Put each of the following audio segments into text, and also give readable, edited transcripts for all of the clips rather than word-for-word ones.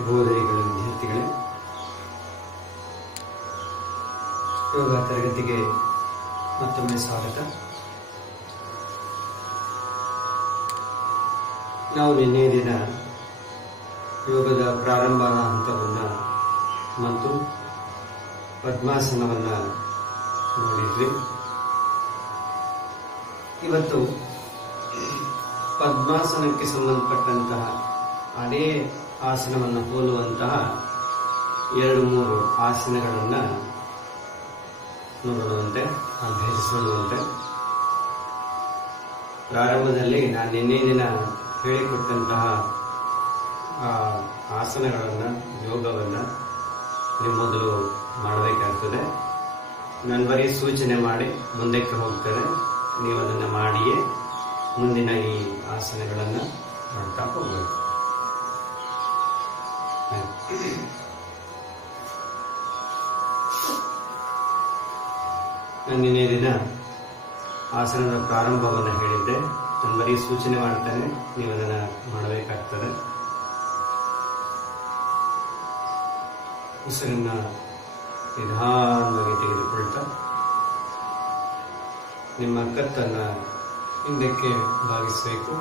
ಶುಭೋದಯಗಳು ವಿದ್ಯಾರ್ಥಿಗಳೇ. ಯೋಗ ತರಗತಿಗೆ ಮತ್ತೊಮ್ಮೆ ಸ್ವಾಗತ. ನಾವು ನಿನ್ನೆ ದಿನ ಯೋಗದ ಪ್ರಾರಂಭ ಹಂತವನ್ನು ಮತ್ತು ಪದ್ಮಾಸನವನ್ನು ನೋಡಿದ್ವಿ. ಇವತ್ತು ಪದ್ಮಾಸನಕ್ಕೆ ಸಂಬಂಧಪಟ್ಟಂತಹ ಅದೇ ಆಸನವನ್ನು ಹೋಲುವಂತಹ 2-3 ಆಸನಗಳನ್ನು ನೋಡೋಣವಂತೆ, ಅಭ್ಯಸಿಸೋಣವಂತೆ. ಪ್ರಾರಂಭದಲ್ಲಿ ನಾನು ನಿನ್ನೆ ದಿನ ಹೇಳಿಕೊಟ್ಟಂತಹ ಆಸನಗಳನ್ನು, ಯೋಗವನ್ನು ನೀವು ಮೊದಲು ಮಾಡಬೇಕಾಗ್ತದೆ. ನಾನು ಬರೀ ಸೂಚನೆ ಮಾಡಿ ಮುಂದಕ್ಕೆ ಹೋಗ್ತೇನೆ. ನೀವು ಅದನ್ನು ಮಾಡಿಯೇ ಮುಂದಿನ ಈ ಆಸನಗಳನ್ನು ಮಾಡ್ತಾ ಹೋಗಬೇಕು. ನಾನು ನಿನ್ನೆ ದಿನ ಆಸನದ ಪ್ರಾರಂಭವನ್ನು ಹೇಳಿದ್ದೆ. ನಾನು ಬರೀ ಸೂಚನೆ ಮಾಡ್ತೇನೆ, ನೀವು ಅದನ್ನು ಮಾಡಬೇಕಾಗ್ತದೆ. ಉಸಿರನ್ನ ನಿಧಾನವಾಗಿ ತೆಗೆದುಕೊಳ್ತಾ ನಿಮ್ಮ ಕತ್ತನ್ನು ಹಿಂದಕ್ಕೆ ಭಾಗಿಸಬೇಕು.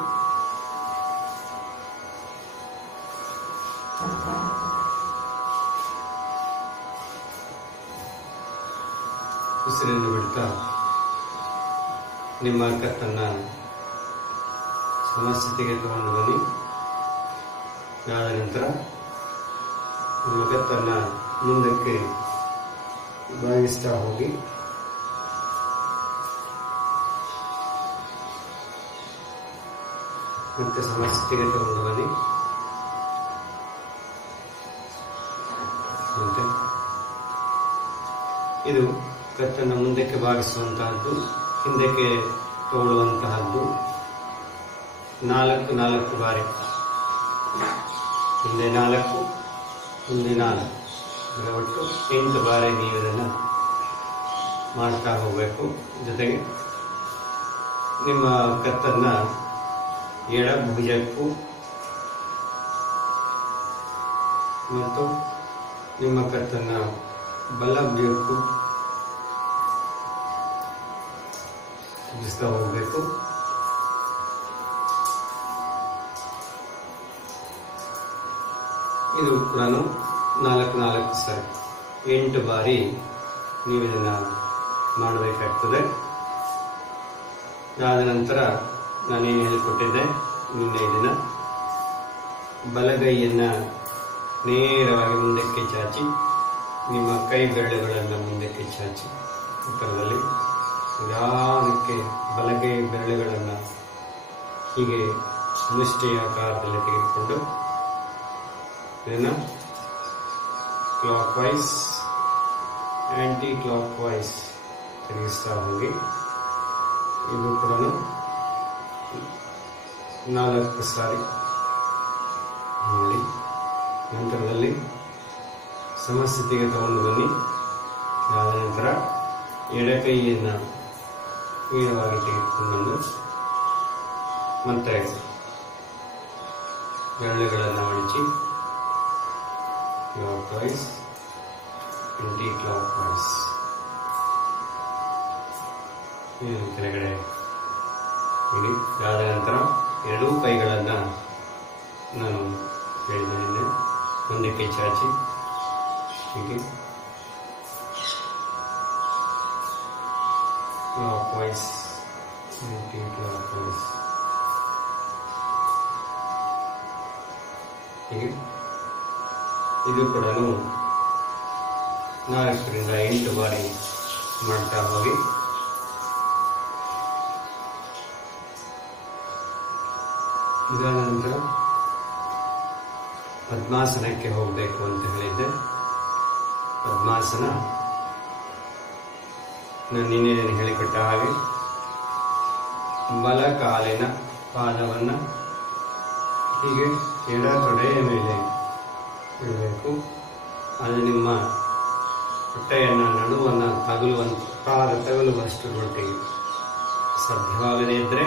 ಉಸಿರನ್ನು ಬಿಡ್ತಾ ನಿಮ್ಮ ಕತ್ತನ್ನು ಸಮಸ್ಥಿತಿಗೆ ತಗೊಂಡು ಬನ್ನಿ. ಆದ ನಂತರ ನಿಮ್ಮ ಕತ್ತನ್ನು ಮುಂದಕ್ಕೆ ಭಾಗಿಸ್ತಾ ಹೋಗಿ ಮತ್ತೆ ಸಮಸ್ಥಿತಿಗೆ ತಗೊಂಡು ಬನ್ನಿ. ಇದು ಕತ್ತನ್ನು ಮುಂದಕ್ಕೆ ಭಾಗಿಸುವಂತಹದ್ದು, ಹಿಂದಕ್ಕೆ ತಗೊಳ್ಳುವಂತಹದ್ದು. 4 ಬಾರಿ, ಹಿಂದೆ 4, ಮುಂದೆ 4, ಒಟ್ಟು 8 ಬಾರಿ ನೀವು ಇದನ್ನು ಮಾಡ್ತಾ ಹೋಗಬೇಕು. ಜೊತೆಗೆ ನಿಮ್ಮ ಕತ್ತನ್ನು ಎಡ ಭುಜಕ್ಕೂ ಮತ್ತು ನಿಮ್ಮ ಕತ್ತನ್ನು ಬಲ ಭುಜಕ್ಕೂ ತಿರುಗಿಸ್ತಾ ಹೋಗಬೇಕು. ಇದು ಕೂಡ 4 ಸಾರಿ 8 ಬಾರಿ ನೀವು ಇದನ್ನು ಮಾಡಬೇಕಾಗ್ತದೆ. ಅದಾದ ನಂತರ ನಾನೇನು ಹೇಳಿಕೊಟ್ಟಿದ್ದೆ ನಿನ್ನೆ ದಿನ, ಬಲಗೈಯನ್ನು ನೇರವಾಗಿ ಮುಂದಕ್ಕೆ ಚಾಚಿ ನಿಮ್ಮ ಕೈ ಬೆರಳುಗಳನ್ನು ಮುಂದಕ್ಕೆ ಚಾಚಿ ಉತ್ತರದಲ್ಲಿ ನಿಧಾನಕ್ಕೆ ಬಲಗೈ ಬೆರಳುಗಳನ್ನು ಹೀಗೆ ಮುಷ್ಟಿಯ ಆಕಾರದಲ್ಲಿ ತೆಗೆದುಕೊಂಡು ಇದನ್ನು clockwise, anticlockwise ತಿರುಗಿಸ್ತಾ ಹೋಗಿ. ಇದು ಕೂಡ 4 ಸಾರಿ ಮಾಡಿ. ನಂತರದಲ್ಲಿ ಸಮಸ್ಥಿತಿಗೆ ತಗೊಂಡು ಬನ್ನಿ. ಆದ ನಂತರ ಎಡಕೈಯನ್ನು ನೇರವಾಗಿ ತೆಗೆದುಕೊಂಡು ಮತ್ತೆ ಬೆರಳುಗಳನ್ನು ಮಡಚಿ clockwise, anticlockwise ಕೆಳಗಡೆ ಇಡಿ. ಆದ ನಂತರ 2 ಕೈಗಳನ್ನು ನಾನು ಹೇಳಿದ್ದೇನೆ ಮುಂದಕ್ಕೆ ಚಾಚಿ ಹೀಗೆ clockwise, anticlockwise ಹೀಗೆ. ಇದು ಕೂಡ 4ರಿಂದ 8 ಬಾರಿ ಮಾಡ್ತಾ ಹೋಗಿ. ಇದಾದ ನಂತರ ಪದ್ಮಾಸನಕ್ಕೆ ಹೋಗಬೇಕು ಅಂತ ಹೇಳಿದ್ದೆ. ಪದ್ಮಾಸನ ನಾನು ನಿನ್ನೆ ಹೇಳಿಕೊಟ್ಟ ಹಾಗೆ ಬಲ ಕಾಲಿನ ಪಾದವನ್ನು ಹೀಗೆ ಎಡ ತೊಡೆಯ ಮೇಲೆ ಇಡಬೇಕು. ಅದು ನಿಮ್ಮ ಹೊಟ್ಟೆಯನ್ನು, ನಡುವನ್ನು ಪಾದ ತಗುಲುವಷ್ಟು ಮಟ್ಟಿಗೆ ಸಾಧ್ಯವಾಗದೇ ಇದ್ದರೆ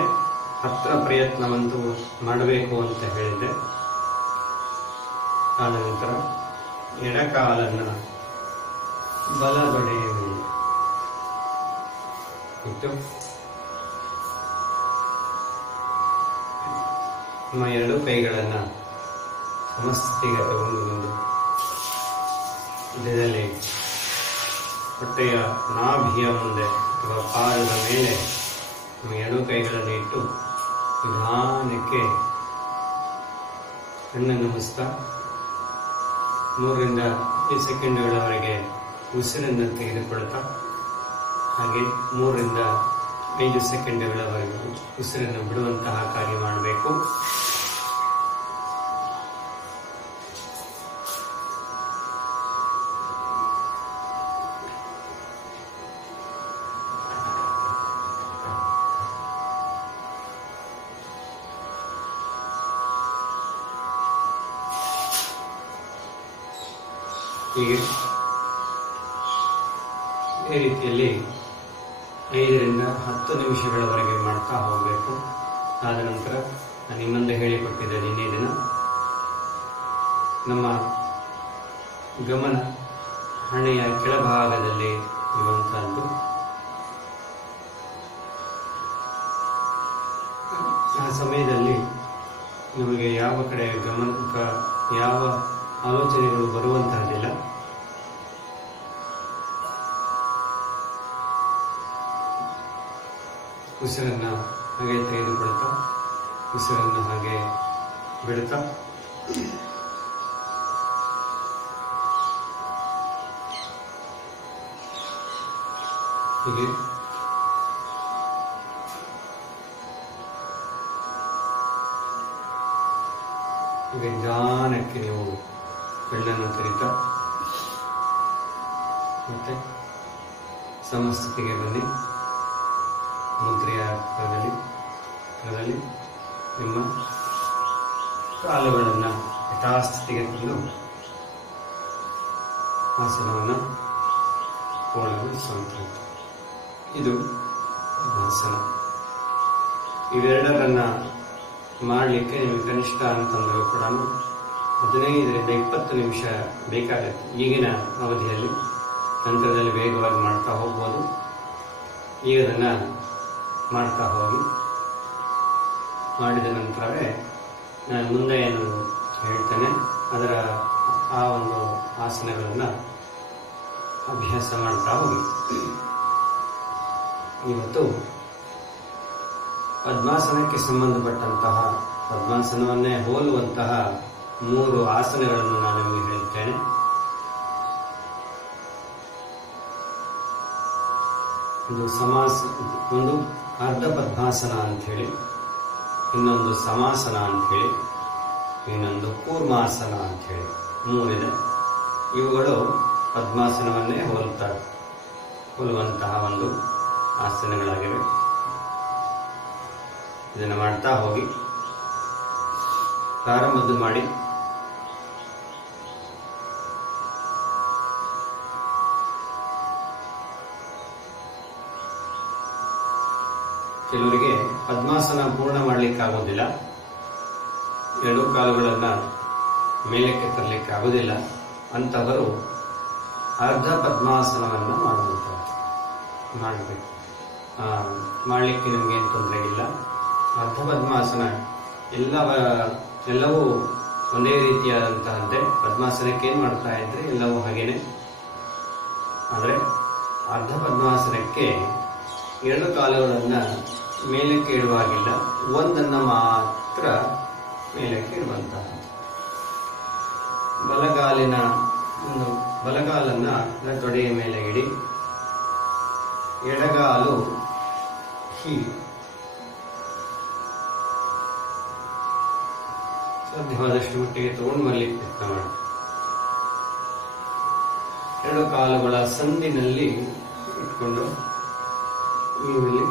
ಹತ್ತಿರ ಪ್ರಯತ್ನವಂತೂ ಮಾಡಬೇಕು ಅಂತ ಹೇಳಿದ್ದೆ. ಆದ ನಂತರ ಎಡಕಾಲನ್ನು ಬಲದೊಡೆಯ ಮೇಲೆ ಇಟ್ಟು ನಿಮ್ಮ ಎರಡು ಕೈಗಳನ್ನು ಸಮಸ್ಥಿತಿಗೆ ತಗೊಂಡು ಬಂದು ಮಧ್ಯದಲ್ಲಿ ಹೊಟ್ಟೆಯ ನಾಭಿಯ ಮುಂದೆ ಅಥವಾ ಪಾದದ ಮೇಲೆ ನಿಮ್ಮ ಎರಡು ಕೈಗಳನ್ನು ಇಟ್ಟು ನಿಧಾನಕ್ಕೆ ಕಣ್ಣನ್ನು ಮುಚ್ತಾ 3 ರಿಂದ 5 ಸೆಕೆಂಡ್ಗಳವರೆಗೆ ಉಸಿರನ್ನು ತೆಗೆದುಕೊಳ್ತಾ ಹಾಗೆ 3 ರಿಂದ 5 ಸೆಕೆಂಡ್ಗಳವರೆಗೆ ಉಸಿರನ್ನು ಬಿಡುವಂತಹ ಕಾರ್ಯ ಮಾಡಬೇಕು. ಹೀಗೆ ಈ ರೀತಿಯಲ್ಲಿ 5 ರಿಂದ 10 ನಿಮಿಷಗಳವರೆಗೆ ಮಾಡ್ತಾ ಹೋಗಬೇಕು. ಆದ ನಂತರ ನಾನು ನಿಮ್ಮಂದೆ ಹೇಳಿಕೊಟ್ಟಿದ್ದೆ ನಿನ್ನೆ ದಿನ ನಮ್ಮ ಗಮನ ಹಣೆಯ ಕೆಳಭಾಗದಲ್ಲಿ ಇರುವಂತಹದ್ದು. ಆ ಸಮಯದಲ್ಲಿ ನಮಗೆ ಯಾವ ಕಡೆ ಯಾವ ಆಲೋಚನೆಗಳು ಬರುವಂತಹದ್ದಿಲ್ಲ. ಉಸಿರನ್ನ ಹಾಗೆ ತೆಗೆದುಕೊಳ್ತಾ ಉಸಿರನ್ನು ಹಾಗೆ ಬಿಡುತ್ತಾ ಹೀಗೆ ನಿಧಾನಕ್ಕೆ ನೀವು ಕಣ್ಣನ್ನು ತೆರೀತಾ ಮತ್ತೆ ಸಮಸ್ಥಿತಿಗೆ ಬನ್ನಿ. ಮುದ್ರೆಯ ಸ್ಥಳದಲ್ಲಿ ನಿಮ್ಮ ಕಾಲುಗಳನ್ನು ಯಥಾಸ್ಥಿತಿಗೆ ತಂದು ಆಸನವನ್ನು ಪೂರ್ಣಗೊಳಿಸುವಂಥದ್ದು. ಇದು ಆಸನ. ಇವೆರಡರನ್ನ ಮಾಡಲಿಕ್ಕೆ ನಿಮಗೆ ಕನಿಷ್ಠ ಅಂತಂದರೂ ಕೂಡ 15 ರಿಂದ 20 ನಿಮಿಷ ಬೇಕಾಗುತ್ತೆ ಈಗಿನ ಅವಧಿಯಲ್ಲಿ. ನಂತರದಲ್ಲಿ ವೇಗವಾಗಿ ಮಾಡ್ತಾ ಹೋಗ್ಬೋದು. ಈಗ ಅದನ್ನ ಮಾಡ್ತಾ ಹೋಗಿ ಮಾಡಿದ ನಂತರವೇ ನಾನು ಮುಂದೆ ಏನು ಹೇಳ್ತೇನೆ ಅದರ ಆ ಒಂದು ಆಸನಗಳನ್ನು ಅಭ್ಯಾಸ ಮಾಡ್ತಾ ಹೋಗಿ. ಇವತ್ತು ಪದ್ಮಾಸನಕ್ಕೆ ಸಂಬಂಧಪಟ್ಟಂತಹ ಪದ್ಮಾಸನವನ್ನೇ ಹೋಲುವಂತಹ 3 ಆಸನಗಳನ್ನು ನಾನು ನಿಮಗೆ ಹೇಳ್ತೇನೆ. ಒಂದು ಅರ್ಧ ಪದ್ಮಾಸನ ಅಂತ ಹೇಳಿ, ಇನ್ನೊಂದು ಸಮಾಸನ ಅಂತ ಹೇಳಿ, ಇನ್ನೊಂದು ಕೂರ್ಮಾಸನ ಅಂತ ಹೇಳಿ 3 ಇದೆ. ಇವುಗಳು ಪದ್ಮಾಸನವನ್ನೇ ಹೋಲುವಂತಹ ಒಂದು ಆಸನಗಳಾಗಿವೆ. ಇದನ್ನು ಮಾಡ್ತಾ ಹೋಗಿ ಪ್ರಾರಂಭದ್ದು ಮಾಡಿ. ಕೆಲವರಿಗೆ ಪದ್ಮಾಸನ ಪೂರ್ಣ ಮಾಡಲಿಕ್ಕಾಗೋದಿಲ್ಲ, 2 ಕಾಲುಗಳನ್ನ ಮೇಲಕ್ಕೆ ತರಲಿಕ್ಕೆ ಆಗೋದಿಲ್ಲ. ಅಂತವರು ಅರ್ಧ ಪದ್ಮಾಸನವನ್ನು ಮಾಡಬೇಕು. ಮಾಡಲಿಕ್ಕೆ ನಿಮಗೇನು ತೊಂದರೆ ಇಲ್ಲ. ಅರ್ಧ ಪದ್ಮಾಸನ ಎಲ್ಲವೂ ಒಂದೇ ರೀತಿಯಾದಂತಹದ್ದೇ. ಪದ್ಮಾಸನಕ್ಕೆ ಏನ್ ಮಾಡ್ತಾ ಇದ್ರೆ ಎಲ್ಲವೂ ಹಾಗೇನೆ. ಆದರೆ ಅರ್ಧ ಪದ್ಮಾಸನಕ್ಕೆ 2 ಕಾಲುಗಳನ್ನ ಮೇಲಕ್ಕೆ ಇಡುವಾಗಿಲ್ಲ, ಒಂದನ್ನು ಮಾತ್ರ ಮೇಲಕ್ಕೆ ಇಡುವಂತಹ. ಬಲಗಾಲನ್ನ ತೊಡೆಯ ಮೇಲೆ ಇಡಿ, ಎಡಗಾಲು ಹೀಗೆ ಸಾಧ್ಯವಾದಷ್ಟು ಮಟ್ಟಿಗೆ ತಗೊಂಡು ಬರಲಿಕ್ಕೆ ಪ್ರಯತ್ನ ಮಾಡಿ. 2 ಕಾಲುಗಳ ಸಂದಿನಲ್ಲಿ ಇಟ್ಕೊಂಡು ನೀವು ಇಲ್ಲಿ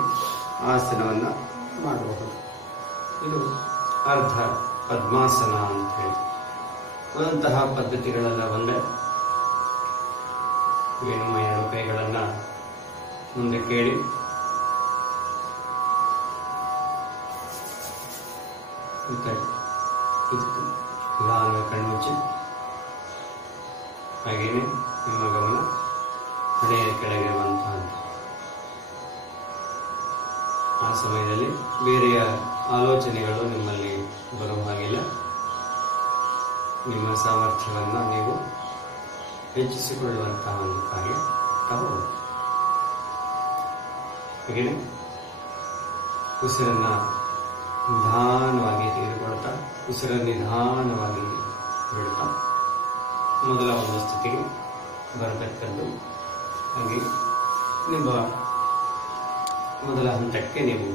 ಆಸನವನ್ನ ಮಾಡಬಹುದು. ಇದು ಅರ್ಧ ಪದ್ಮಾಸನ ಅಂತ ಹೇಳಿ. ಅಂತಹ ಪದ್ಧತಿಗಳೆಲ್ಲ ಒಂದೇ. ನಿಮ್ಮ 2 ಕೈಗಳನ್ನ ಮುಂದೆ ಕೇಳಿ ನಿಧಾನವಾಗಿ ಕಣ್ಣು ಮುಚ್ಚಿ ಕೆಳಗಿರುವಂತಹದ್ದು. ಆ ಸಮಯದಲ್ಲಿ ಬೇರೆಯ ಆಲೋಚನೆಗಳು ನಿಮ್ಮಲ್ಲಿ ಬರುವ ಹಾಗಿಲ್ಲ. ನಿಮ್ಮ ಸಾಮರ್ಥ್ಯವನ್ನು ನೀವು ಹೆಚ್ಚಿಸಿಕೊಳ್ಳುವಂತಹ ಒಂದು ಕಾರ್ಯ ತಗೋಬಹುದು. ಹಾಗೆಯೇ ಉಸಿರನ್ನ ನಿಧಾನವಾಗಿ ತೆಗೆದುಕೊಳ್ತಾ ಉಸಿರನ್ನು ನಿಧಾನವಾಗಿ ಬಿಡ್ತಾ ಮೊದಲ ಒಂದು ಸ್ಥಿತಿಗೆ ಬರತಕ್ಕದ್ದು. ಹಾಗೆ ನಿಮ್ಮ ಮೊದಲ ಹಂತಕ್ಕೆ ನೀವು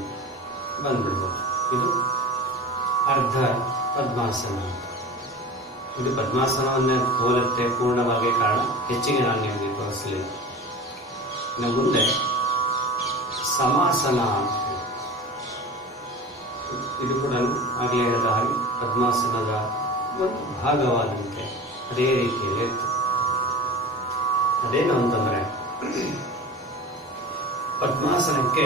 ಬಂದ್ಬಿಡ್ಬೋದು. ಇದು ಅರ್ಧ ಪದ್ಮಾಸನ. ಇದು ಪದ್ಮಾಸನವನ್ನೇ ಹೋಲುತ್ತೆ ಪೂರ್ಣವಾಗಿ, ಕಾರಣ ಹೆಚ್ಚಿಗೆ ನಾನು ನಿಮಗೆ ತೋರಿಸಲಿಲ್ಲ. ಇನ್ನು ಮುಂದೆ ಸಮಾಸನ ಅಂತ ಇದು ಕೂಡ ಆಗಲೇ ಹೇಳಿದ ಹಾಗೆ ಪದ್ಮಾಸನದ ಒಂದು ಭಾಗವಾದಂತೆ ಅದೇ ರೀತಿಯಲ್ಲಿ ಇರ್ತದೆ. ಅದೇನು ಅಂತಂದ್ರೆ, ಪದ್ಮಾಸನಕ್ಕೆ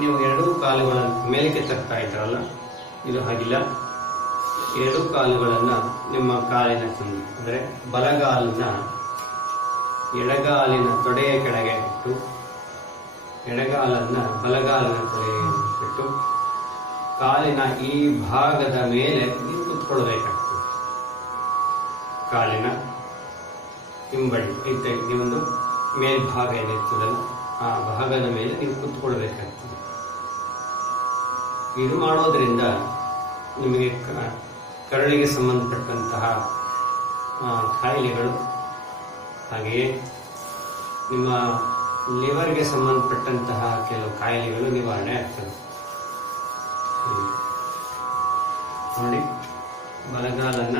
ನೀವು ಎರಡೂ ಕಾಲುಗಳನ್ನು ಮೇಲಕ್ಕೆ ತರ್ತಾ ಇದ್ದಾರಲ್ಲ, ಇದು ಹಾಗಿಲ್ಲ. ಎರಡೂ ಕಾಲುಗಳನ್ನ ನಿಮ್ಮ ಕಾಲಿನ ತಂದು ಅಂದರೆ ಬಲಗಾಲನ್ನ ಎಡಗಾಲಿನ ತೊಡೆಯ ಕೆಳಗೆ ಇಟ್ಟು, ಎಡಗಾಲನ್ನ ಬಲಗಾಲಿನ ತೊಡೆಗೆ ಇಟ್ಟು ಕಾಲಿನ ಈ ಭಾಗದ ಮೇಲೆ ನೀವು ಕುತ್ಕೊಳ್ಬೇಕಾಗ್ತದೆ. ಕಾಲಿನ ಹಿಂಬಳಿ ಈ ಒಂದು ಮೇಲ್ಭಾಗ ಏನಿರ್ತದಲ್ಲ ಆ ಭಾಗದ ಮೇಲೆ ನೀವು ಕುತ್ಕೊಳ್ಬೇಕಾಗ್ತದೆ. ಇದು ಮಾಡೋದ್ರಿಂದ ನಿಮಗೆ ಕರಳಿಗೆ ಸಂಬಂಧಪಟ್ಟಂತಹ ಕಾಯಿಲೆಗಳು, ಹಾಗೆಯೇ ನಿಮ್ಮ ಲಿವರ್ಗೆ ಸಂಬಂಧಪಟ್ಟಂತಹ ಕೆಲವು ಕಾಯಿಲೆಗಳು ನಿವಾರಣೆ ಆಗ್ತದೆ. ನೋಡಿ, ಬಲಗಾಲನ್ನ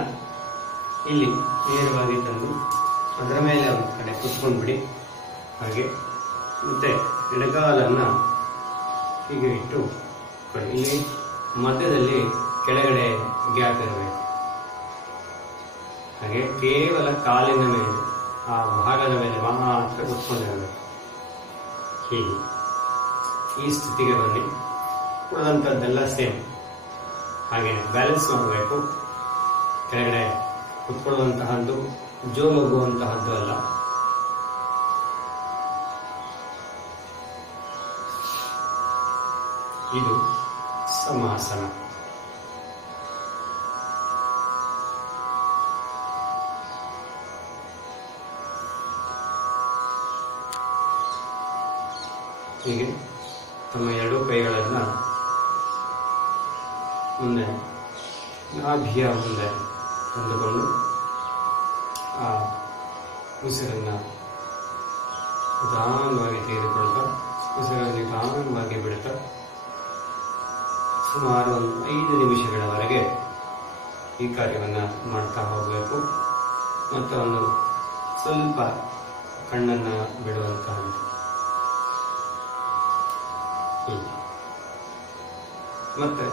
ಇಲ್ಲಿ ನೇರವಾಗಿ ತಂದು ಅದರ ಮೇಲೆ ಒಂದು ಕಡೆ ಕುತ್ಕೊಂಡ್ಬಿಡಿ. ಹಾಗೆ ಮತ್ತೆ ಎಡಗಾಲನ್ನ ಹೀಗೆ ಇಟ್ಟು ಇಲ್ಲಿ ಮಧ್ಯದಲ್ಲಿ ಕೆಳಗಡೆ ಗ್ಯಾಪ್ ಇರಬೇಕು. ಹಾಗೆ ಕೇವಲ ಕಾಲಿನ ಮೇಲೆ ಆ ಭಾಗದ ಮೇಲೆ ಮಾತ್ರ ಕುತ್ಕೊಂಡಿರಬೇಕು. ಹೀಗೆ ಈ ಸ್ಥಿತಿಗೆ ಬನ್ನಿ. ಉಳಿದಂಥದ್ದೆಲ್ಲ ಸೇಮ್ ಹಾಗೇನೆ ಬ್ಯಾಲೆನ್ಸ್ ಮಾಡಬೇಕು. ಕೆಳಗಡೆ ಕುತ್ಕೊಳ್ಳುವಂತಹದ್ದು ಜೋಲೋಗುವಂತಹದ್ದು ಅಲ್ಲ. ಇದು ಸಮಾಸನ. ಹೀಗೆ ತಮ್ಮ ಎರಡೂ ಕೈಗಳನ್ನ ಮುಂದೆ ನಾಭಿಯ ಮುಂದೆ ತಂದುಕೊಂಡು ಆ ಉಸಿರನ್ನ ನಿಧಾನವಾಗಿ ತೆಗೆದುಕೊಳ್ತಾ ಉಸಿರನ್ನು ನಿಧಾನವಾಗಿ ಬಿಡ್ತಾ ಸುಮಾರು ಒಂದು 5 ನಿಮಿಷಗಳವರೆಗೆ ಈ ಕಾರ್ಯವನ್ನ ಮಾಡ್ತಾ ಹೋಗಬೇಕು. ಮತ್ತೆ ಒಂದು ಸ್ವಲ್ಪ ಕಣ್ಣನ್ನ ಬಿಡುವಂತಹದ್ದು. ಮತ್ತೆ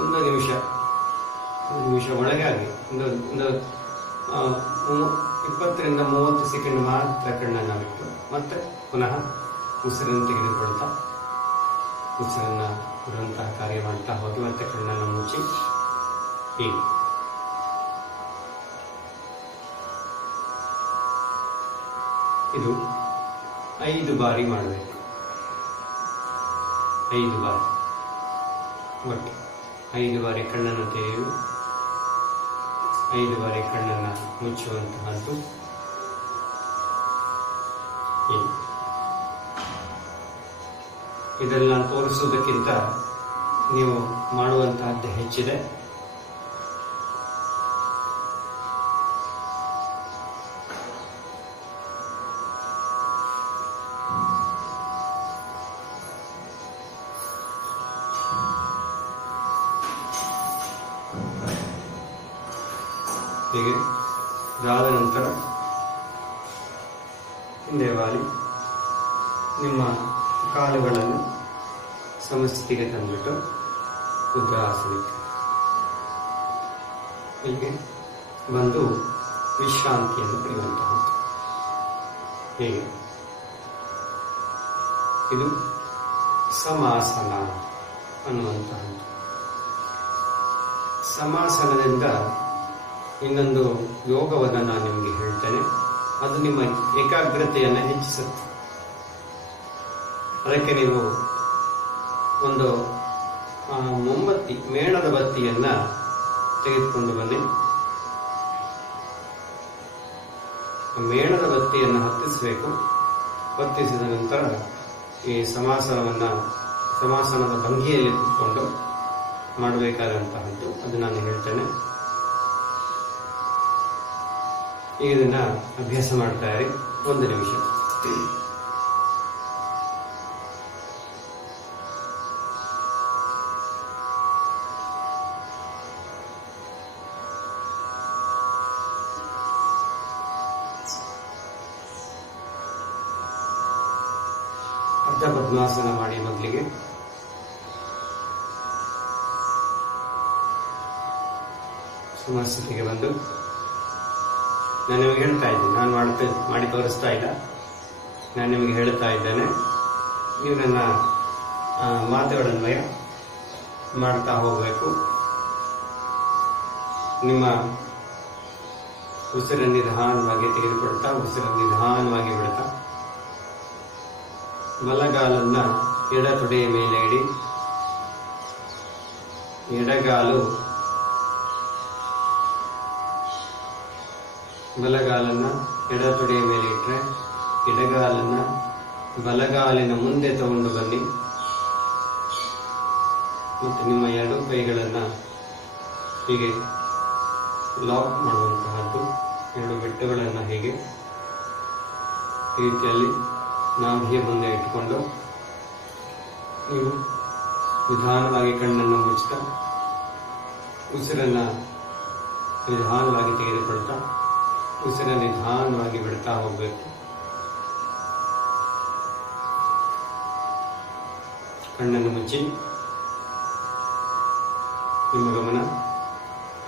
ಒಂದು ನಿಮಿಷ ಒಳಗಾಗಿ ಒಂದು 20 ರಿಂದ 30 ಸೆಕೆಂಡ್ ಮಾತ್ರ ಕಣ್ಣನ್ನ ಬಿಟ್ಟು ಮತ್ತೆ ಪುನಃ ಉಸಿರನ್ನು ತೆಗೆದುಕೊಳ್ತಾ ಉಸಿರನ್ನ ಬಿಡುವಂತಹ ಕಾರ್ಯ ಮಾಡ್ತಾ ಹೋಗಿ ಮತ್ತೆ ಕಣ್ಣನ್ನು ಮುಚ್ಚಿ ಹೀಗೆ ಇದು 5 ಬಾರಿ ಮಾಡಬೇಕು. 5 ಬಾರಿ ಒಟ್ಟು 5 ಬಾರಿ ಕಣ್ಣನ್ನು ತೆರೆಯುವುದು, 5 ಬಾರಿ ಕಣ್ಣನ್ನು ಮುಚ್ಚುವಂತಹದ್ದು. ಇದೆಲ್ಲ ತೋರಿಸುವುದಕ್ಕಿಂತ ನೀವು ಮಾಡುವಂತಹದ್ದು ಹೆಚ್ಚಿದೆ. ಹೀಗೆ ಇದಾದ ನಂತರ ಹಿಂದೆ ವಾಲಿ ನಿಮ್ಮ ಕಾಲುಗಳನ್ನು ಸಮಸ್ಥಿತಿಗೆ ತಂದುಬಿಟ್ಟು ಉದ್ರಾಸನಕ್ಕೆ ಹೀಗೆ ಬಂದು ವಿಶ್ರಾಂತಿಯನ್ನು ಪಡೆಯುವಂತಹದ್ದು. ಹೀಗೆ ಇದು ಸಮಾಸನ ಅನ್ನುವಂತಹದ್ದು. ಸಮಾಸನದಿಂದ ಇನ್ನೊಂದು ಯೋಗವನ್ನು ನಾನು ನಿಮಗೆ ಹೇಳ್ತೇನೆ. ಅದು ನಿಮ್ಮ ಏಕಾಗ್ರತೆಯನ್ನು ಹೆಚ್ಚಿಸುತ್ತೆ. ಅದಕ್ಕೆ ನೀವು ಒಂದು ಮೊಂಬತ್ತಿ, ಮೇಣದ ಬತ್ತಿಯನ್ನ ತೆಗೆದುಕೊಂಡು ಬನ್ನಿ. ಮೇಣದ ಬತ್ತಿಯನ್ನು ಹತ್ತಿಸಬೇಕು. ಹೊತ್ತಿಸಿದ ನಂತರ ಈ ಸಮಾಸನದ ಭಂಗಿಯಲ್ಲಿ ಕೂತ್ಕೊಂಡು ಮಾಡಬೇಕಾದಂತಹದ್ದು, ಅದು ನಾನು ಹೇಳ್ತೇನೆ. ಇದನ್ನ ಅಭ್ಯಾಸ ಮಾಡ್ತಾ ಇರಿ 1 ನಿಮಿಷ. ಅರ್ಧ ಪದ್ಮಾಸನ ಮಾಡಿ ಮೊದಲಿಗೆ. ಸಮಸ್ಥಿತಿಗೆ ಬಂದು ನಾನು ನಿಮಗೆ ಹೇಳ್ತಾ ಇದ್ದೇನೆ, ನಾನು ಮಾಡಿ ತೋರಿಸ್ತಾ ಇಲ್ಲ, ನಾನು ನಿಮಗೆ ಹೇಳ್ತಾ ಇದ್ದೇನೆ. ನೀವು ನನ್ನ ಮಾತುಗಳನ್ವಯ ಮಾಡ್ತಾ ಹೋಗಬೇಕು. ನಿಮ್ಮ ಉಸಿರನ್ನು ನಿಧಾನವಾಗಿ ತೆಗೆದುಕೊಳ್ತಾ, ಉಸಿರನ್ನು ನಿಧಾನವಾಗಿ ಬಿಡ್ತಾ, ಬಲಗಾಲನ್ನ ಎಡ ತೊಡೆಯ ಮೇಲೆ ಇಡಿ. ಬಲಗಾಲನ್ನ ಎಡ ತೊಡೆಯ ಮೇಲೆ ಇಟ್ಟರೆ ಎಡಗಾಲನ್ನ ಬಲಗಾಲಿನ ಮುಂದೆ ತಗೊಂಡು ಬನ್ನಿ. ಮತ್ತು ನಿಮ್ಮ 2 ಕೈಗಳನ್ನ ಹೀಗೆ ಲಾಕ್ ಮಾಡುವಂತಹದ್ದು, 2 ಬೆಟ್ಟುಗಳನ್ನ ಹೀಗೆ ಈ ರೀತಿಯಲ್ಲಿ ನಾಭಿಯ ಮುಂದೆ ಇಟ್ಟುಕೊಂಡು ನೀವು ನಿಧಾನವಾಗಿ ಕಣ್ಣನ್ನು ಮುಚ್ಚುತ್ತಾ ಉಸಿರನ್ನ ನಿಧಾನವಾಗಿ ತೆಗೆದುಕೊಳ್ತಾ ಉಸಿರನ್ನು ನಿಧಾನವಾಗಿ ಬಿಡ್ತಾ ಹೋಗಬೇಕು. ಕಣ್ಣನ್ನು ಮುಚ್ಚಿ ನಿಮ್ಮ ಗಮನ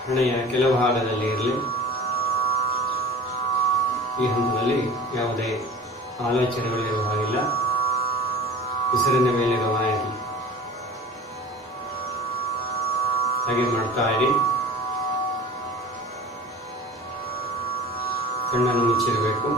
ಹಣೆಯ ಕೆಳಭಾಗದಲ್ಲಿ ಇರಲಿ. ಈ ಹಂತದಲ್ಲಿ ಯಾವುದೇ ಆಲೋಚನೆಗಳಿರುವ ಹಾಗಿಲ್ಲ. ಉಸಿರಿನ ಮೇಲೆ ಗಮನ ಇರಲಿ. ಹಾಗೆ ಮಾಡ್ತಾ ಇರಿ. ಕಣ್ಣನ್ನು ಮುಚ್ಚಿರಬೇಕು.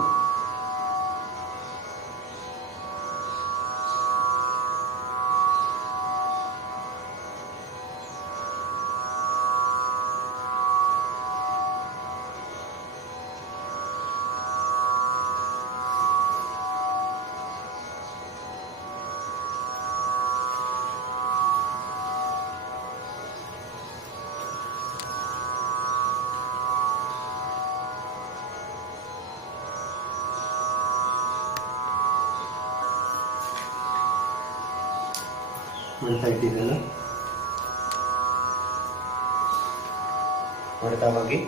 ಮಾಡ್ತಾ ಇದ್ದೀರಲ್ಲ, ಮಾಡ್ತಾ ಹೋಗಿ.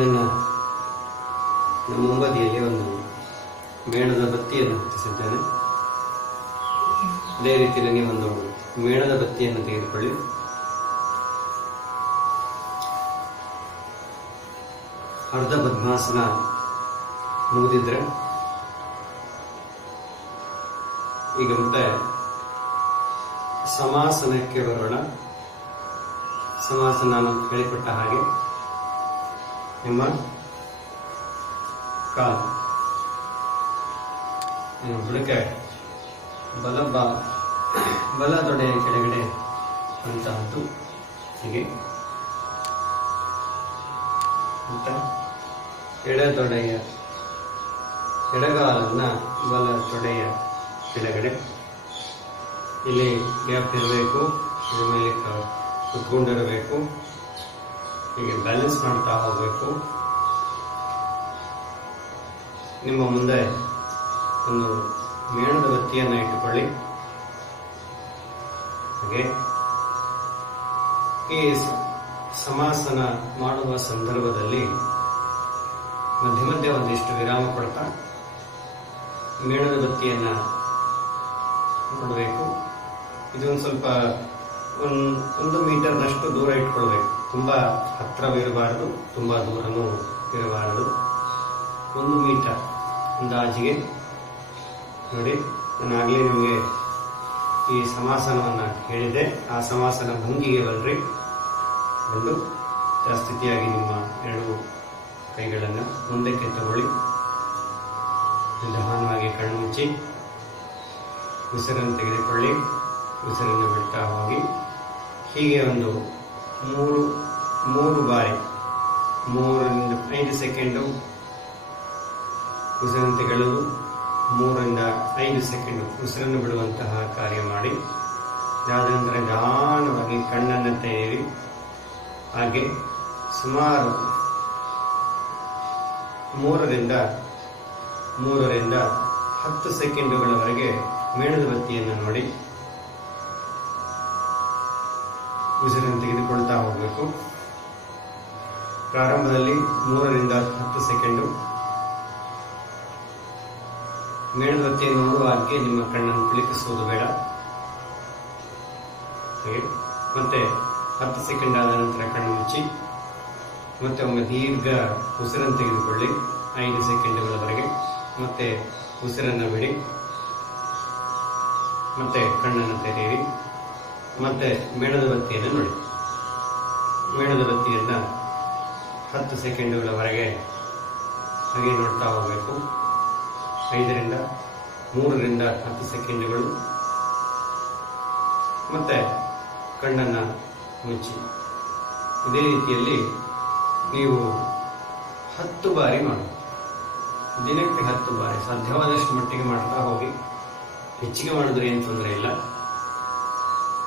ನನ್ನ ಮುಂಬದಿಯಲ್ಲಿ ಒಂದು ಮೇಣದ ಬತ್ತಿಯನ್ನು ಹಚ್ಚಿಸಿದ್ದೇನೆ. ಅದೇ ರೀತಿಯಲ್ಲಿ ನೀವೊಂದು ಮೇಣದ ಬತ್ತಿಯನ್ನು ತೆಗೆದುಕೊಳ್ಳಿ. ಅರ್ಧ ಪದ್ಮಾಸನ ಮುಗಿದಿದ್ರೆ ಈಗ ಮತ್ತೆ ಸಮಾಸನಕ್ಕೆ ಬರೋಣ. ಸಮಾಸನ ನಾನು ಹೇಳಿಕೊಟ್ಟ ಹಾಗೆ ನಿಮ್ಮ ಕಾಲು ಬುಡಕೆ ಬಲ ತೊಡೆಯ ಕೆಳಗಡೆ ಅಂತಹದ್ದು ಹೀಗೆ, ಮತ್ತೆ ಎಡಗಾಲನ್ನ ಬಲ ತೊಡೆಯ ಕೆಳಗಡೆ ಇಲ್ಲಿ ಗ್ಯಾಪ್ ಇರಬೇಕು. ಇದ್ರ ಮೇಲೆ ಕುತ್ಕೊಂಡಿರಬೇಕು. ಹೀಗೆ ಬ್ಯಾಲೆನ್ಸ್ ಮಾಡ್ತಾ ಹೋಗಬೇಕು. ನಿಮ್ಮ ಮುಂದೆ ಒಂದು ಮೇಣದ ಬತ್ತಿಯನ್ನು ಇಟ್ಟುಕೊಳ್ಳಿ. ಹಾಗೆ ಈ ಸಮಾಸನ ಮಾಡುವ ಸಂದರ್ಭದಲ್ಲಿ ಮಧ್ಯ ಮಧ್ಯೆ ಒಂದಿಷ್ಟು ವಿರಾಮ ಕೊಡ್ತಾ ಮೇಣದ ಬತ್ತಿಯನ್ನ ನೋಡಬೇಕು. ಇದು ಒಂದು ಸ್ವಲ್ಪ 1 ಮೀಟರ್ನಷ್ಟು ದೂರ ಇಟ್ಕೊಳ್ಬೇಕು. ತುಂಬಾ ಹತ್ತಿರವಿರಬಾರದು, ತುಂಬಾ ದೂರನೂ ಇರಬಾರದು. 1 ಮೀಟರ್ ಅಂದಾಜಿಗೆ ನೋಡಿ. ನಾನು ಆಗಲೇ ನಿಮಗೆ ಈ ಸಮಾಸನವನ್ನ ಹೇಳಿದೆ. ಆ ಸಮಾಸನ ಭಂಗಿಗೆ ಬಂದು ಸ್ಥಿತಿಯಾಗಿ ನಿಮ್ಮ 2 ಕೈಗಳನ್ನು ಮುಂದಕ್ಕೆ ತಗೊಳ್ಳಿ. ನಿಧಾನವಾಗಿ ಕಣ್ಣು ಮುಚ್ಚಿ ಉಸಿರನ್ನು ತೆಗೆದುಕೊಳ್ಳಿ. ಉಸಿರನ್ನು ಬಿಡ್ತಾ ಹೋಗಿ ಹೀಗೆ ಒಂದು ಮೂರು ಬಾರಿ 3ರಿಂದ 5 ಸೆಕೆಂಡು ಉಸಿರನ್ನು ತೆಗೆಳುವುದು, 3ರಿಂದ 5 ಸೆಕೆಂಡು ಉಸಿರನ್ನು ಬಿಡುವಂತಹ ಕಾರ್ಯ ಮಾಡಿ. ಅದಾದ ನಂತರ ನಿಧಾನವಾಗಿ ಕಣ್ಣನ್ನು ತೆರೆಯಿರಿ. ಹಾಗೆ ಸುಮಾರು 3ರಿಂದ 10 ಸೆಕೆಂಡುಗಳವರೆಗೆ ಮೇಣದ ಬತ್ತಿಯನ್ನು ನೋಡಿ ಉಸಿರನ್ನು ತೆಗೆದುಕೊಳ್ತಾ ಹೋಗಬೇಕು. ಪ್ರಾರಂಭದಲ್ಲಿ 3ರಿಂದ 10 ಸೆಕೆಂಡು ಮೇಣದ ಬತ್ತಿಯನ್ನು ನೋಡುವಾಗೆ ನಿಮ್ಮ ಕಣ್ಣನ್ನು ಕುಳಿಕಿಸುವುದು ಬೇಡ. ಮತ್ತೆ 10 ಸೆಕೆಂಡ್ ಆದ ನಂತರ ಕಣ್ಣು ಮುಚ್ಚಿ ಮತ್ತೆ ಒಮ್ಮೆ ದೀರ್ಘ ಉಸಿರನ್ನು ತೆಗೆದುಕೊಳ್ಳಿ 5 ಸೆಕೆಂಡುಗಳವರೆಗೆ. ಮತ್ತೆ ಉಸಿರನ್ನು ಬಿಡಿ. ಮತ್ತೆ ಕಣ್ಣನ್ನು ತೆರೆಯಿರಿ. ಮತ್ತೆ ಮೇಣದ ಬತ್ತಿಯನ್ನು ನೋಡಿ. ಮೇಣದ ಬತ್ತಿಯನ್ನು 10 ಸೆಕೆಂಡುಗಳವರೆಗೆ ಹಾಗೆ ನೋಡ್ತಾ ಹೋಗಬೇಕು. 3ರಿಂದ 10 ಸೆಕೆಂಡುಗಳು. ಮತ್ತೆ ಕಣ್ಣನ್ನು ಮುಚ್ಚಿ ಇದೇ ರೀತಿಯಲ್ಲಿ ನೀವು 10 ಬಾರಿ ಮಾಡಿ. ದಿನಕ್ಕೆ 10 ಬಾರಿ ಸಾಧ್ಯವಾದಷ್ಟು ಮಟ್ಟಿಗೆ ಮಾಡ್ತಾ ಹೋಗಿ. ಹೆಚ್ಚಿಗೆ ಮಾಡಿದ್ರೆ ಏನು ತೊಂದರೆ ಇಲ್ಲ.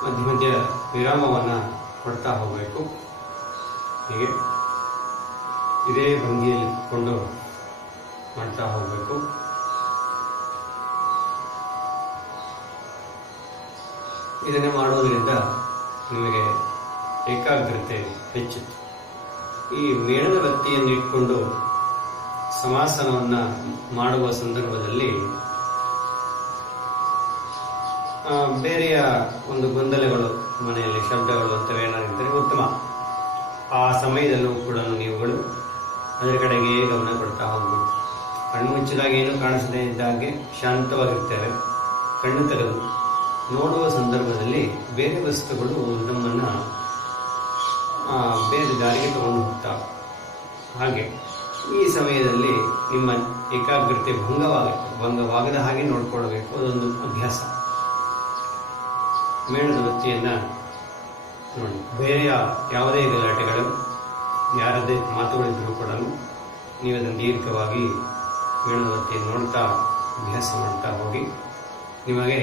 ಮಧ್ಯ ಮಧ್ಯ ವಿರಾಮವನ್ನು ಕೊಡ್ತಾ ಹೋಗಬೇಕು. ಹೀಗೆ ಇದೇ ಭಂಗಿಯಲ್ಲಿ ಕೊಂಡು ಮಾಡ್ತಾ ಹೋಗಬೇಕು. ಇದನ್ನೇ ಮಾಡುವುದರಿಂದ ನಿಮಗೆ ಏಕಾಗ್ರತೆ ಹೆಚ್ಚುತ್ತೆ. ಈ ಮೇಣದ ಬತ್ತಿಯನ್ನು ಇಟ್ಕೊಂಡು ಸಮಾಸನವನ್ನು ಮಾಡುವ ಸಂದರ್ಭದಲ್ಲಿ ಬೇರೆಯ ಒಂದು ಗೊಂದಲಗಳು ಮನೆಯಲ್ಲಿ ಶಬ್ದಗಳು ಅಂತವೆ ಏನಾಗಿದ್ದರೆ ಉತ್ತಮ. ಆ ಸಮಯದಲ್ಲೂ ಕೂಡ ನೀವುಗಳು ಅದರ ಕಡೆಗೆ ಗಮನ ಕೊಡ್ತಾ ಹೋಗಬೇಕು. ಕಣ್ಣು ಮುಚ್ಚಿದಾಗ ಏನು ಕಾಣಿಸದೇ ಇದ್ದಾಗೆ ಶಾಂತವಾಗಿರ್ತೇವೆ. ಕಣ್ಣು ತೆರೆದು ನೋಡುವ ಸಂದರ್ಭದಲ್ಲಿ ಬೇರೆ ವಸ್ತುಗಳು ನಮ್ಮನ್ನು ಬೇರೆ ದಾರಿಗೆ ತಗೊಂಡು ಹೋಗ್ತಾವೆ. ಹಾಗೆ ಈ ಸಮಯದಲ್ಲಿ ನಿಮ್ಮ ಏಕಾಗ್ರತೆ ಭಂಗವಾಗದ ಹಾಗೆ ನೋಡ್ಕೊಳ್ಬೇಕು. ಅದೊಂದು ಅಭ್ಯಾಸ. ಮೇಣದ ಬತ್ತಿಯನ್ನು ನೋಡಿ. ಬೇರೆ ಯಾವುದೇ ಗಲಾಟೆಗಳು ಯಾರದೇ ಮಾತುಗಳಿದ್ರೂ ಕೂಡ ನೀವು ಅದನ್ನು ದೀರ್ಘವಾಗಿ ಮೇಣದ ಬತ್ತಿಯನ್ನು ನೋಡ್ತಾ ಅಭ್ಯಾಸ ಮಾಡ್ತಾ ಹೋಗಿ. ನಿಮಗೆ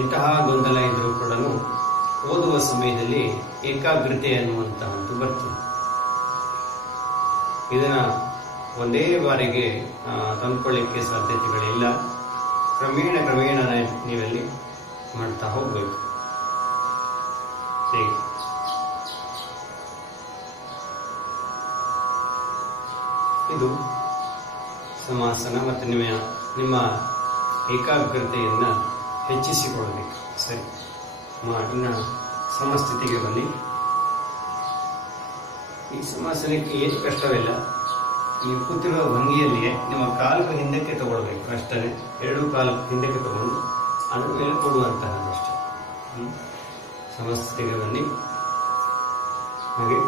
ಎಂತಹ ಗೊಂದಲ ಇದ್ರೂ ಕೂಡ ಓದುವ ಸಮಯದಲ್ಲಿ ಏಕಾಗ್ರತೆ ಅನ್ನುವಂತಹದ್ದು ಬರ್ತದೆ. ಇದನ್ನ ಒಂದೇ ಬಾರಿಗೆ ತಂದ್ಕೊಳ್ಳಿಕ್ಕೆ ಸಾಧ್ಯತೆಗಳಿಲ್ಲ. ಕ್ರಮೇಣ ನೀವಲ್ಲಿ ಮಾಡ್ತಾ ಹೋಗ್ಬೇಕು. ಇದು ಸಮಾಸನ. ಮತ್ತು ನಿಮ್ಮ ಏಕಾಗ್ರತೆಯನ್ನ ಹೆಚ್ಚಿಸಿಕೊಳ್ಳಬೇಕು. ಸರಿ, ಇನ್ನು ಸಮಸ್ಥಿತಿಗೆ ಬನ್ನಿ. ಈ ಸಮಾಸನಕ್ಕೆ ಏನು ಕಷ್ಟವಿಲ್ಲ. ನೀವು ಕೂತಿರುವ ಭಂಗಿಯಲ್ಲಿಯೇ ನಿಮ್ಮ ಕಾಲು ಹಿಂದಕ್ಕೆ ತಗೊಳ್ಬೇಕು ಅಷ್ಟೇ. 2 ಕಾಲು ಹಿಂದಕ್ಕೆ ತಗೊಂಡು ಅದರ ಮೇಲೆ ಕೊಡುವಂತಹದ್ದಷ್ಟೇ. ಸಮಸ್ಥಿತಿಗೆ ಬನ್ನಿ. ಹಾಗೆ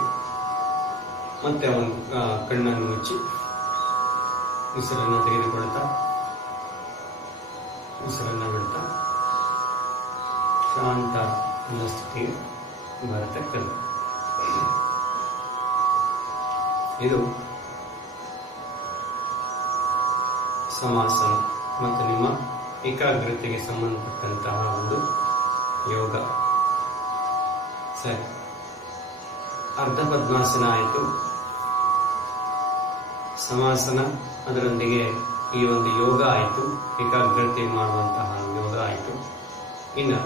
ಮತ್ತೆ ಕಣ್ಣನ್ನು ಮುಚ್ಚಿ ಉಸಿರನ್ನು ತೆಗೆದುಕೊಳ್ತಾ ಉಸಿರನ್ನು ಬಿಡ್ತಾ ಶಾಂತ ಸ್ಥಿತಿಗೆ ಬರತಕ್ಕದ್ದು. ಇದು ಸಮಾಸನ ಮತ್ತು ನಿಮ್ಮ ಏಕಾಗ್ರತೆಗೆ ಸಂಬಂಧಪಟ್ಟಂತಹ ಒಂದು ಯೋಗ. ಸರಿ, ಅರ್ಧ ಪದ್ಮಾಸನ ಆಯಿತು, ಸಮಾಸನ, ಅದರೊಂದಿಗೆ ಈ ಒಂದು ಯೋಗ ಆಯಿತು, ಏಕಾಗ್ರತೆ ಮಾಡುವಂತಹ ಯೋಗ ಆಯಿತು. ಇನ್ನು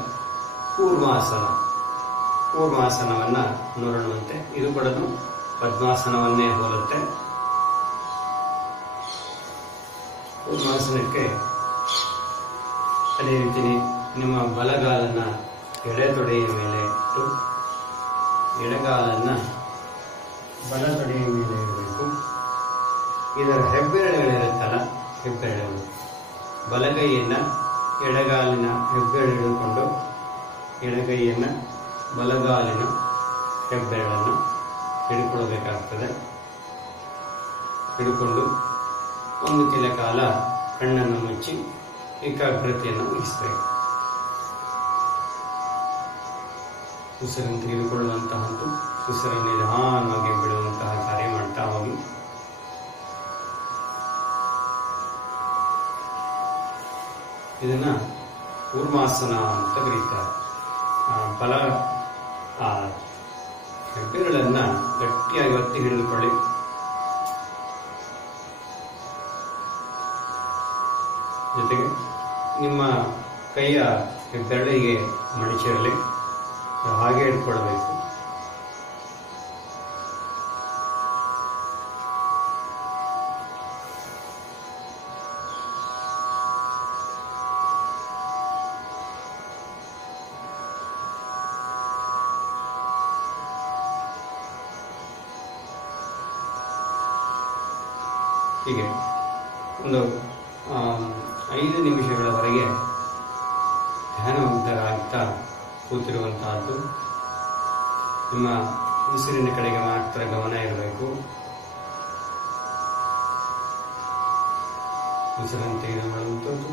ಕೂರ್ಮಾಸನವನ್ನ ನೋಡೋಣವಂತೆ. ಇದು ಕೂಡ ಪದ್ಮಾಸನವನ್ನೇ ಹೋಲುತ್ತೆ. ಕೂರ್ಮಾಸನಕ್ಕೆ ಅದೇ ರೀತಿ ನಿಮ್ಮ ಬಲಗಾಲನ್ನ ಎಡೆತೊಡೆಯ ಮೇಲೆ ಇಟ್ಟು ಎಡಗಾಲನ್ನ ಬಲತೊಡೆಯ ಮೇಲೆ ಇಡಬೇಕು. ಇದರ ಹೆಬ್ಬೆರಳುಗಳಿರುತ್ತಲ್ಲ, ಹೆಬ್ಬೆರಳುಗಳು, ಬಲಗೈಯನ್ನ ಎಡಗಾಲಿನ ಹೆಬ್ಬೆರಳು ಹಿಡಿದುಕೊಂಡು ಎಡಗೈಯನ್ನ ಬಲಗಾಲಿನ ಹೆಬ್ಬೆರಳನ್ನು ಹಿಡಿದುಕೊಳ್ಳಬೇಕಾಗ್ತದೆ. ಹಿಡ್ಕೊಂಡು ಒಂದು ಕೆಲ ಕಾಲ ಕಣ್ಣನ್ನು ಮುಚ್ಚಿ ಏಕಾಗ್ರತೆಯನ್ನು ವಹಿಸಬೇಕು. ಉಸಿರನ್ನು ತೆಗೆದುಕೊಳ್ಳುವಂತಹದ್ದು, ಉಸಿರನ್ನು ನಿಧಾನವಾಗಿ ಬಿಡುವಂತಹ ಕಾರ್ಯ ಮಾಡ್ತಾ ಹೋಗಿ. ಇದನ್ನ ಕೂರ್ಮಾಸನ ಅಂತ ಕರೀತಾರೆ. ಹೆಬ್ಬೆರಳನ್ನ ಗಟ್ಟಿಯಾಗಿ ಒತ್ತಿ ಹಿಡಿದುಕೊಳ್ಳಿ. ಜೊತೆಗೆ ನಿಮ್ಮ ಕೈಯ ಹೆಬ್ಬೆರಳಿಗೆ ಮಡಿಚಿರಲಿ, ಹಾಗೆ ಹಿಡ್ಕೊಳ್ಬೇಕು. ಹೀಗೆ ಒಂದು 5 ನಿಮಿಷಗಳವರೆಗೆ ಧ್ಯಾನಮುಗ್ಧರಾಗ್ತಾ ಕೂತಿರುವಂತಹದ್ದು. ನಿಮ್ಮ ಉಸಿರಿನ ಕಡೆಗೆ ಮಾತ್ರ ಗಮನ ಇರಬೇಕು. ಉಸಿರನ್ನು ತೆಗೆದುಕೊಳ್ಳುವಂಥದ್ದು,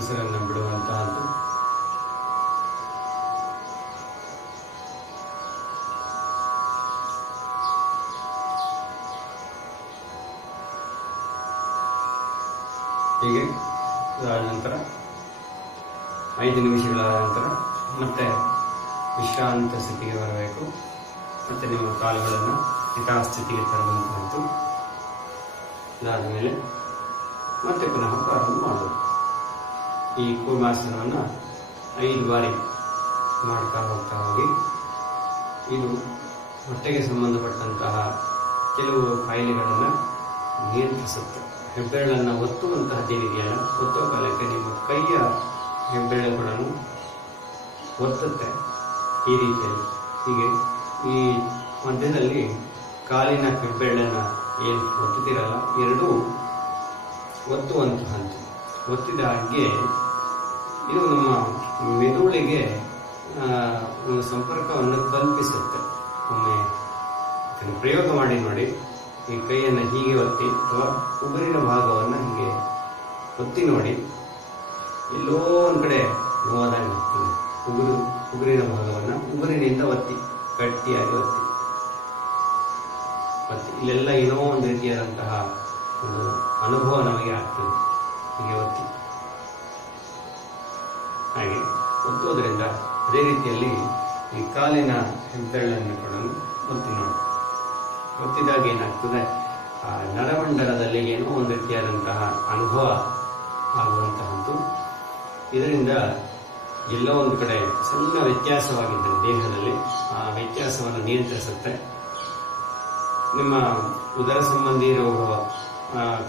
ಉಸಿರನ್ನು ಬಿಡುವಂತಹದ್ದು. ಹೀಗೆ ಅದಾದ ನಂತರ 5 ನಿಮಿಷಗಳ ನಂತರ ಮತ್ತೆ ವಿಶ್ರಾಂತ ಸ್ಥಿತಿಗೆ ಬರಬೇಕು. ಮತ್ತೆ ನಿಮ್ಮ ಕಾಲುಗಳನ್ನು ಯಥಾಸ್ಥಿತಿಗೆ ತರುವಂತಹದ್ದು. ಇದಾದ ಮೇಲೆ ಮತ್ತೆ ಪುನಃ ಪ್ರಾರಂಭ ಮಾಡೋದು. ಈ ಕೂರ್ಮಾಸನವನ್ನು 5 ಬಾರಿ ಮಾಡ್ತಾ ಹೋಗ್ತಾ ಹೋಗಿ. ಇದು ಹೊಟ್ಟೆಗೆ ಸಂಬಂಧಪಟ್ಟಂತಹ ಕೆಲವು ಕಾಯಿಲೆಗಳನ್ನು ನಿಯಂತ್ರಿಸುತ್ತೆ. ಹೆಬ್ಬೆರಳನ್ನು ಒತ್ತುವಂತಹದ್ದೇನಿದೆಯಲ್ಲ, ಒತ್ತುವ ಕಾಲಕ್ಕೆ ನಿಮ್ಮ ಕೈಯ ಹೆಬ್ಬೆರಳುಗಳನ್ನು ಒತ್ತುತ್ತೆ ಈ ರೀತಿಯಲ್ಲಿ. ಹೀಗೆ ಈ ಮಧ್ಯದಲ್ಲಿ ಕಾಲಿನ ಹೆಬ್ಬೆರಳನ್ನು ಏನು ಒತ್ತುತ್ತಿರಲ್ಲ, ಎರಡೂ ಒತ್ತುವಂತಹದ್ದು. ಒತ್ತಿದ ಹಾಗೆ ಇದು ನಮ್ಮ ಮೆದುಳಿಗೆ ಒಂದು ಸಂಪರ್ಕವನ್ನು ಕಲ್ಪಿಸುತ್ತೆ. ಒಮ್ಮೆ ಪ್ರಯೋಗ ಮಾಡಿ ನೋಡಿ. ಈ ಕೈಯನ್ನು ಹೀಗೆ ಒತ್ತಿ ಅಥವಾ ಉಗುರಿನ ಭಾಗವನ್ನು ಹೀಗೆ ಒತ್ತಿ ನೋಡಿ. ಎಲ್ಲೋ ಒಂದು ಕಡೆ ನೋವಾದಾಗ ಆಗ್ತದೆ. ಉಗುರಿನ ಭಾಗವನ್ನು ಉಗುರಿನಿಂದ ಒತ್ತಿ, ಗಟ್ಟಿಯಾಗಿ ಒತ್ತಿ. ಇಲ್ಲೆಲ್ಲ ಏನೋ ಒಂದು ರೀತಿಯಾದಂತಹ ಒಂದು ಅನುಭವ ನಮಗೆ ಆಗ್ತದೆ. ಹೀಗೆ ಒತ್ತಿ ಹಾಗೆ ಒತ್ತುವುದರಿಂದ ಅದೇ ರೀತಿಯಲ್ಲಿ ಈ ಕಾಲಿನ ಹೆಬ್ಬೆರಳನ್ನು ಕೂಡ ಒತ್ತಿ ನೋಡಿ. ಒತ್ತಿದಾಗ ಏನಾಗ್ತದೆ, ಆ ನರಮಂಡಲದಲ್ಲಿ ಏನೋ ಒಂದು ರೀತಿಯಾದಂತಹ ಅನುಭವ ಆಗುವಂತಹದ್ದು. ಇದರಿಂದ ಎಲ್ಲೋ ಒಂದು ಕಡೆ ಸಣ್ಣ ವ್ಯತ್ಯಾಸವಾಗಿದ್ದರೆ ದೇಹದಲ್ಲಿ ಆ ವ್ಯತ್ಯಾಸವನ್ನು ನಿಯಂತ್ರಿಸುತ್ತೆ. ನಿಮ್ಮ ಉದರ ಸಂಬಂಧಿ ರೋಗ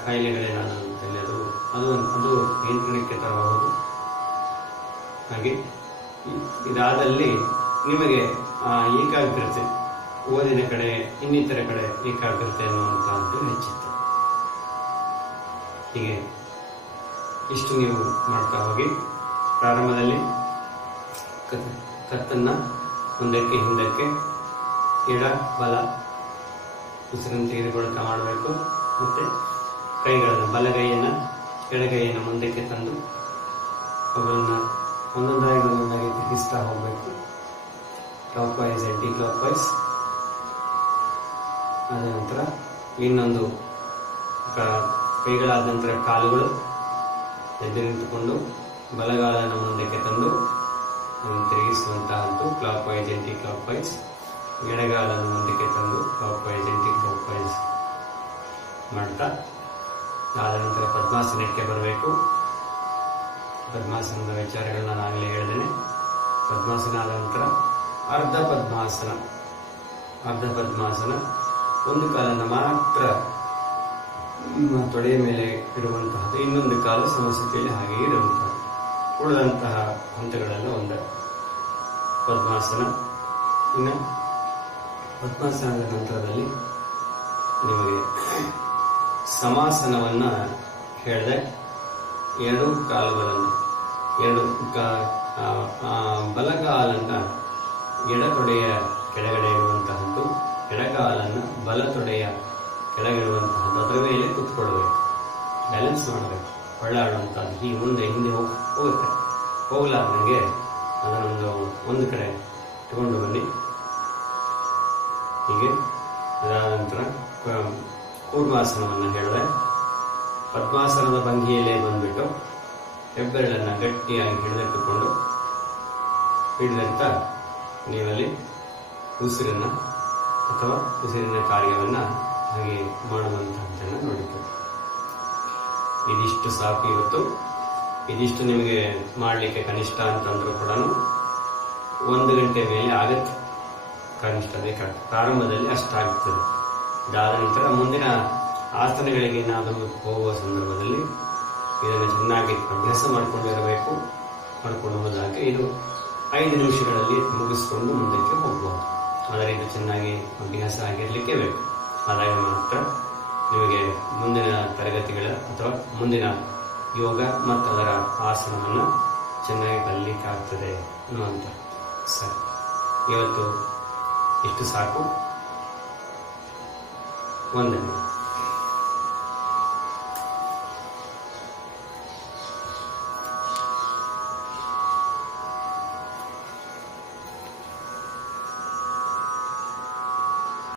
ಕಾಯಿಲೆಗಳೇನಾದರೂ ಅದು ನಿಯಂತ್ರಣಕ್ಕೆ ತರಬಹುದು. ಹಾಗೆ ಇದಾದಲ್ಲಿ ನಿಮಗೆ ಏಕಾಗ್ರತೆ, ಓದಿನ ಕಡೆ ಇನ್ನಿತರ ಕಡೆ ಏಕಾಗ್ರತೆ ಅನ್ನುವಂತಹದ್ದು ಹೆಚ್ಚುತ್ತೆ. ಹೀಗೆ ಇಷ್ಟು ನೀವು ಮಾಡ್ತಾ ಹೋಗಿ. ಪ್ರಾರಂಭದಲ್ಲಿ ಕತ್ತನ್ನ ಮುಂದಕ್ಕೆ ಹಿಂದಕ್ಕೆ, ಎಡ ಬಲ ಉಸಿರನ್ನು ತೆಗೆದುಕೊಳ್ತಾ ಮಾಡಬೇಕು. ಮತ್ತೆ ಕೈಗಳನ್ನು, ಬಲಗೈಯನ್ನು ಎಡಗೈಯನ್ನು ಮುಂದಕ್ಕೆ ತಂದು ಅವುಗಳನ್ನು ಒಂದೊಂದಾಗಿ ತಿರುಗಿಸ್ತಾ ಹೋಗಬೇಕು. Clockwise, anticlockwise. ಆದ ನಂತರ ಇನ್ನೊಂದು ಕೈಗಳಾದ ನಂತರ ಕಾಲುಗಳು ಎದ್ದು ನಿಂತುಕೊಂಡು ಬಲಗಾಲನ್ನು ಮುಂದಕ್ಕೆ ತಂದು ತಿರುಗಿಸುವಂತಹದ್ದು clockwise, anticlockwise. ಎಡಗಾಲನ್ನು ಮುಂದಕ್ಕೆ ತಂದು clockwise, anticlockwise ಮಾಡ್ತಾ ಆದ ನಂತರ ಪದ್ಮಾಸನಕ್ಕೆ ಬರಬೇಕು. ಪದ್ಮಾಸನದ ವಿಚಾರಗಳನ್ನ ನಾನಾಗಲೇ ಹೇಳಿದ್ದೇನೆ. ಪದ್ಮಾಸನ ಆದ ನಂತರ ಅರ್ಧ ಪದ್ಮಾಸನ. ಅರ್ಧ ಪದ್ಮಾಸನ ಒಂದು ಕಾಲನ್ನು ಮಾತ್ರ ತೊಡೆಯ ಮೇಲೆ ಇಡುವಂತಹದ್ದು, ಇನ್ನೊಂದು ಕಾಲು ಸಮಸ್ಥಿತಿಯಲ್ಲಿ ಹಾಗೆಯೇ ಇರುವಂತಹದ್ದು. ಉಳಿದಂತಹ ಹಂತಗಳೆಲ್ಲ ಒಂದೇ ಪದ್ಮಾಸನ. ಇನ್ನು ಪದ್ಮಾಸನದ ನಂತರದಲ್ಲಿ ನಿಮಗೆ ಸಮಾಸನವನ್ನ ಹೇಳಿದೆ. ಎರಡು ಕಾಲುಗಳನ್ನು, ಬಲಗಾಲನ್ನ ಎಡತೊಡೆಯ ಕೆಳಗಡೆ ಇರುವಂತಹದ್ದು, ಎಡಗಾಲನ್ನು ಬಲತೊಡೆಯ ಕೆಳಗಿರುವಂತಹದ್ದು ಅದರ ಮೇಲೆ ಕೂತ್ಕೊಳ್ಬೇಕು, ಬ್ಯಾಲೆನ್ಸ್ ಮಾಡಬೇಕು. ಹೊಳ್ಳಾಡುವಂತಹದ್ದು ಹೀಗೆ ಮುಂದೆ ಹಿಂದೆ ಹೋಗುತ್ತೆ. ಹೋಗಲಾರ್ದಂಗೆ ಅದನ್ನೊಂದು ಒಂದು ಕಡೆ ತಗೊಂಡು ಬನ್ನಿ. ಹೀಗೆ ಅದಾದ ನಂತರ ಕೂರ್ಮಾಸನವನ್ನು ಹೇಳಿದೆ. ಪದ್ಮಾಸನದ ಭಂಗಿಯಲ್ಲೇ ಬಂದ್ಬಿಟ್ಟು ಹೆಬ್ಬೆರಳನ್ನು ಗಟ್ಟಿಯಾಗಿ ಹಿಡಿದಿಟ್ಟುಕೊಂಡು ಹಿಡಿದಂತ ನೀವಲ್ಲಿ ಉಸಿರನ್ನ ಅಥವಾ ಉಸಿರಿನ ಕಾರ್ಯವನ್ನ ಹಾಗೆ ಮಾಡುವಂತಹದ್ದನ್ನು ನೋಡಿಕೊಳ್ಳಿ. ಇದಿಷ್ಟು ಸಾಕು ಇವತ್ತು. ಇದಿಷ್ಟು ನಿಮಗೆ ಮಾಡಲಿಕ್ಕೆ ಕನಿಷ್ಠ ಅಂತಂದ್ರೂ ಕೂಡ 1 ಗಂಟೆ ಮೇಲೆ ಆಗತ್ತೆ. ಕನಿಷ್ಠ ಬೇಕಾಗ್ತದೆ. ಪ್ರಾರಂಭದಲ್ಲಿ ಅಷ್ಟಾಗ್ತದೆ. ಇದಾದ ನಂತರ ಮುಂದಿನ ಆಸನಗಳಿಗೆ ಏನಾದರೂ ಹೋಗುವ ಸಂದರ್ಭದಲ್ಲಿ ಇದನ್ನು ಚೆನ್ನಾಗಿ ಅಭ್ಯಾಸ ಮಾಡಿಕೊಂಡಿರಬೇಕು. ಮಾಡಿಕೊಂಡು ಹೋದಾಗ ಇದು 5 ನಿಮಿಷಗಳಲ್ಲಿ ಮುಗಿಸಿಕೊಂಡು ಮುಂದಕ್ಕೆ ಹೋಗಬಹುದು. ಆದರೆ ಇದು ಚೆನ್ನಾಗಿ ಅಭ್ಯಾಸ ಆಗಿರಲಿಕ್ಕೆ ಬೇಕು. ಆದಾಗ ಮಾತ್ರ ನಿಮಗೆ ಮುಂದಿನ ತರಗತಿಗಳ ಅಥವಾ ಮುಂದಿನ ಯೋಗ ಮತ್ತು ಅದರ ಆಸನವನ್ನು ಚೆನ್ನಾಗಿ ಕಲಿಯಲಿಕ್ಕಾಗ್ತದೆ ಅನ್ನುವಂಥ. ಸರಿ, ಇವತ್ತು ಇಷ್ಟು ಸಾಕು. ವಂದನೆ.